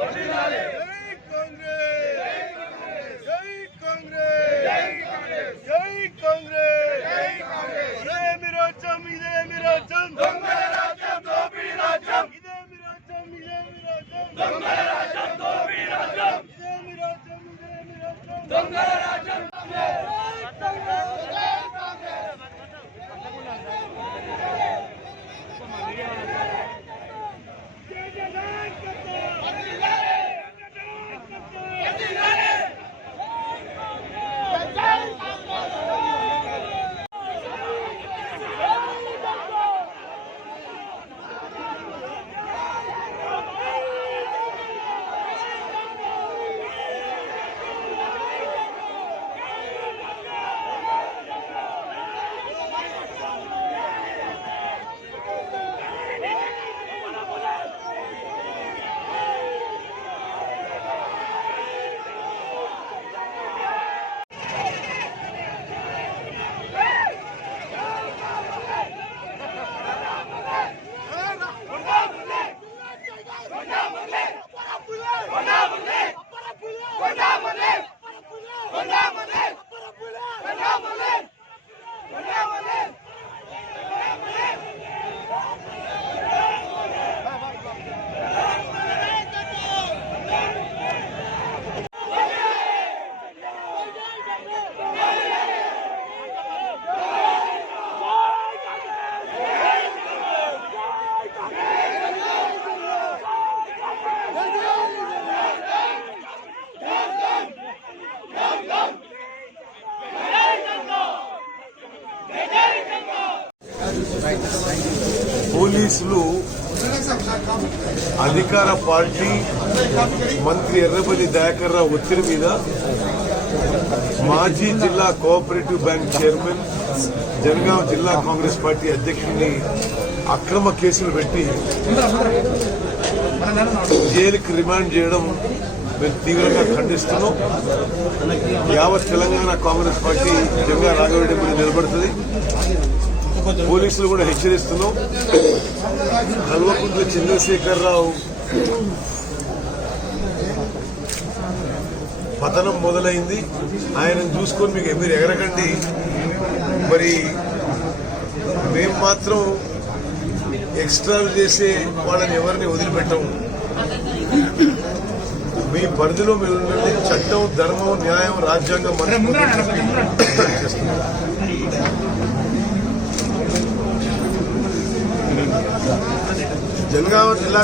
వర్ధిల్లాలి పోలీసులు అధికార పార్టీ మంత్రి ఎర్రబెల్లి దయాకర్ రావు ఒత్తిడి మీద మాజీ జిల్లా కోఆపరేటివ్ బ్యాంక్ చైర్మన్ జనగాం జిల్లా కాంగ్రెస్ పార్టీ అధ్యక్షుడిని అక్రమ కేసులు పెట్టి జైలుకి రిమాండ్ చేయడం మేము తీవ్రంగా ఖండిస్తున్నాం. యావత్ తెలంగాణ కాంగ్రెస్ పార్టీ జంగా రాఘవరెడ్డి మీద నిలబడుతుంది. పోలీసులు కూడా హెచ్చరిస్తున్నాం. కల్వకుంట్ల చంద్రశేఖరరావు పతనం మొదలైంది. ఆయనను చూసుకొని మీకు మీరు ఎగరకండి. మరి మేము మాత్రం ఎక్స్ట్రాలు చేసే వాళ్ళని ఎవరిని వదిలిపెట్టము. మీ పరిధిలో మీరు ఉండండి. చట్టం ధర్మం న్యాయం రాజ్యాంగం మన జనగామ జిల్లా